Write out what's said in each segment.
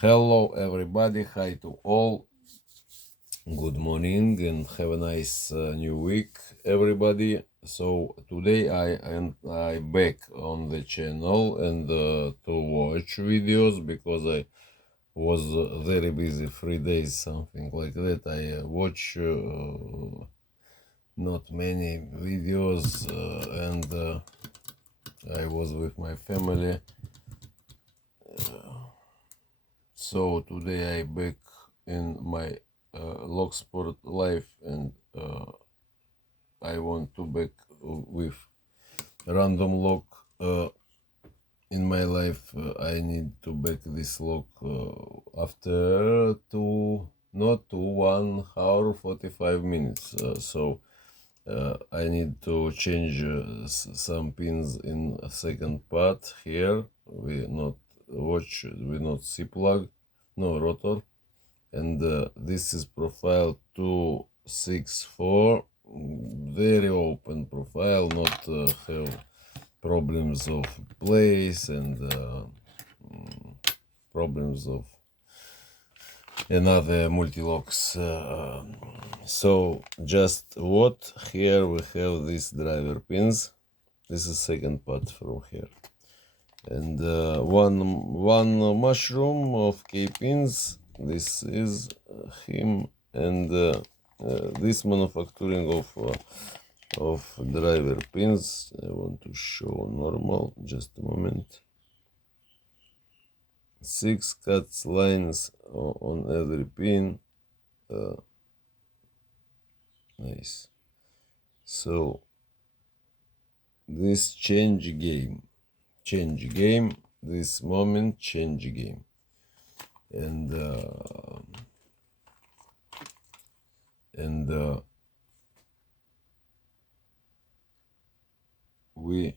Hello everybody, hi to all. Good morning and have a nice new week, everybody. So today I back on the channel and to watch videos because I was very busy 3 days, something like that. I watch not many videos and I was with my family. So today I back in my lock sport life and I want to back with random lock in my life. I need to back this lock after not 1 hour 45 minutes. I need to change some pins in a second part here. We not watch, we not see plug, no rotor, and this is profile 264. Very open profile, not have problems of place and problems of another multi-locks. So just what here we have these driver pins. This is second part from here, and one mushroom of K pins. This is him, and this manufacturing of driver pins. I want to show normal. Just a moment. 6 cuts lines on every pin. Nice. So this change game, this moment change game, and we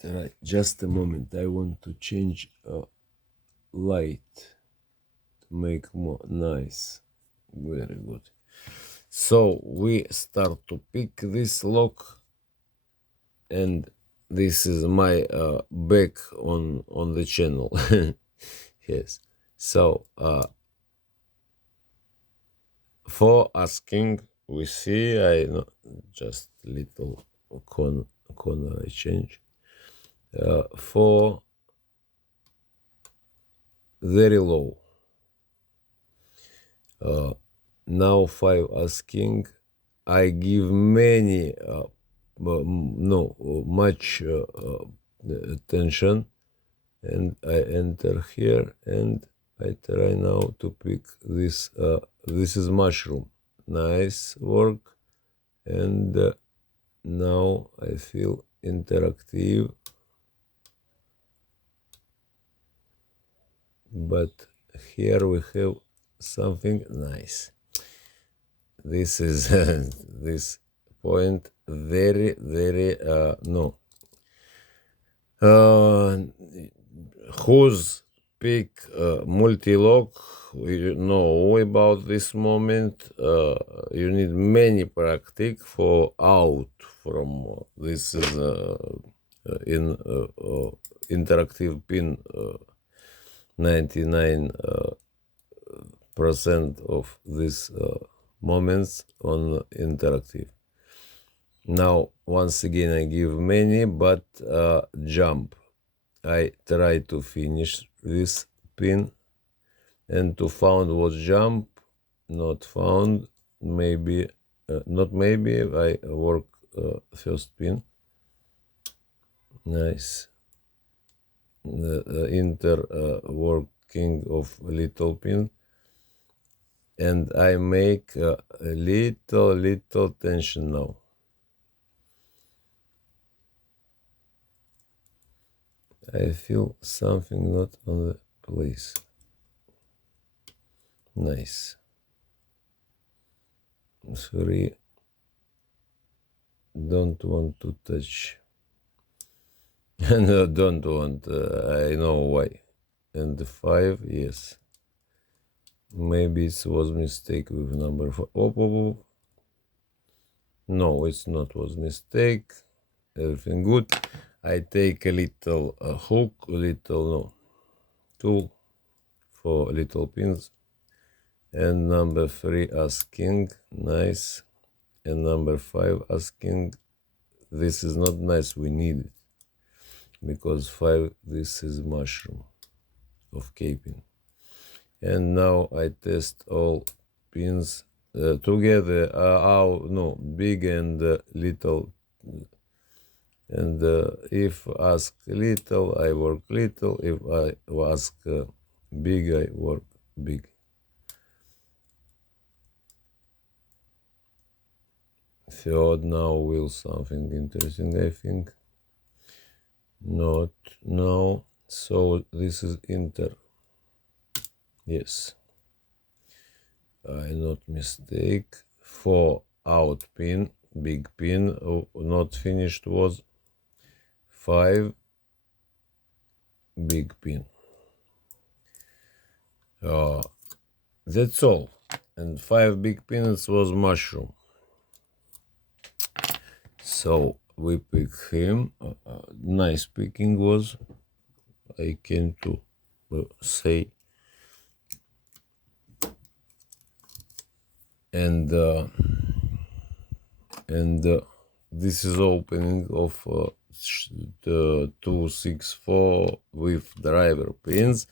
try. Just a moment, I want to change light to make more nice. Very good. So we start to pick this lock, and this is my back on the channel. Yes. So for asking, we see I know just little corner I change for very low. Now 5 asking, I give many no much attention, and I enter here and I try now to pick this. This is mushroom. Nice work, and now I feel interactive, but here we have something nice. This is this point very no. Who's pick multi-lock? You know about this moment. You need many practice for out from this is in interactive pin 99% of these moments on interactive. Now once again I give many, but jump. I try to finish this pin and to found was jump, not found. Maybe not maybe I work first pin. Nice. Inter working of little pin, and I make a little tension now. I feel something not on the place. Nice. 3, don't want to touch. No, don't want. I know why. And 5, yes. Maybe it was mistake with number 4. Oh. No, it's not was mistake. Everything good. I take a little hook, a little tool for little pins, and number 3 as king, nice, and number 5 as king. This is not nice, we need it, because 5, this is mushroom of caping. And now I test all pins together, big and little. And if ask little, I work little. If I ask big, I work big. Third now will something interesting, I think. Not now. So this is inter. Yes. I not mistake. 4 out pin, big pin, not finished was 5 big pin. That's all. And 5 big pins was mushroom. So we pick him. Nice picking was. I came to say. And this is opening of the 264 with driver pins,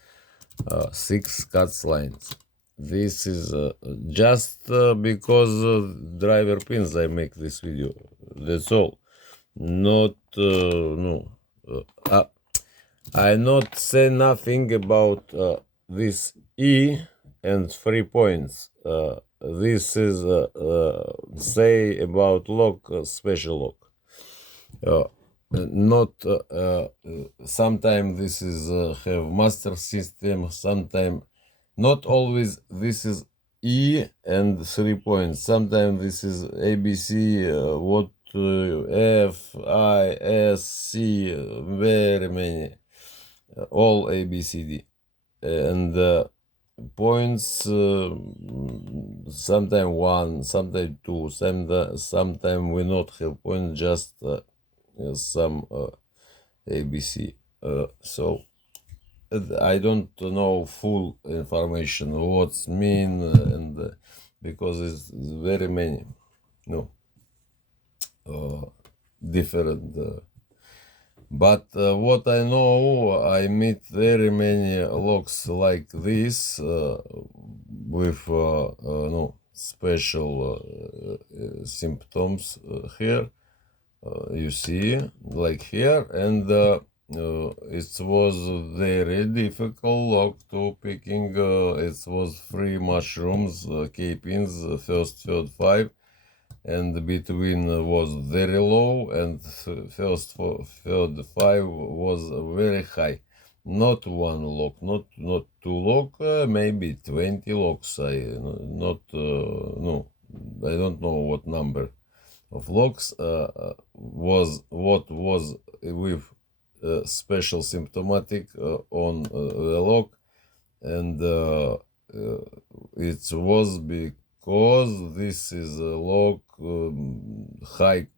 6 cuts lines. This is just because driver pins I make this video. That's all. Not I not say nothing about this E and 3 points. This is say about lock, special lock. Not sometimes this is have master system. Sometimes not always this is E and 3 points. Sometimes this is ABC. What F I S C. Very many. All A B C D and points. Sometimes 1, sometimes 2, sometimes we not have points, just some ABC. So I don't know full information what's mean, and because it's very many different. But what I know, I meet very many locks like this with special symptoms here. You see, like here, and it was very difficult lock to picking. It was 3 mushrooms, K-pins, first, third, 5. And between was very low, and first third 5 was very high. Not 1 lock, not 2 lock, maybe 20 locks. I don't know what number of locks was what was with special symptomatic on the lock, and it was because this is a lock high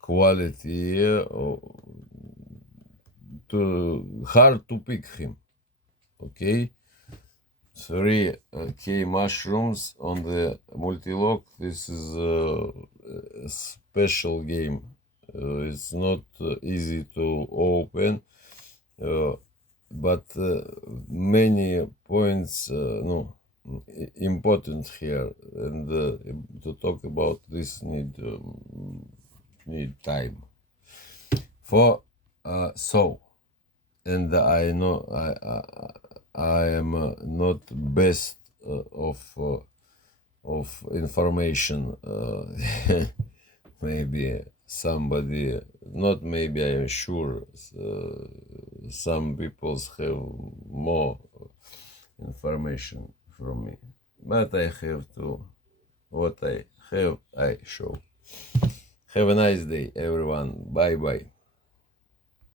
quality, hard to pick him. Okay, 3 K mushrooms on the Mul-T-Lock. This is a special game. It's not easy to open, but many points important here, and to talk about this need time for so. And I know I am not best of information. Maybe somebody, not maybe, I am sure some people have more information from me, but I have to, what I have, I show. Have a nice day, everyone. Bye bye.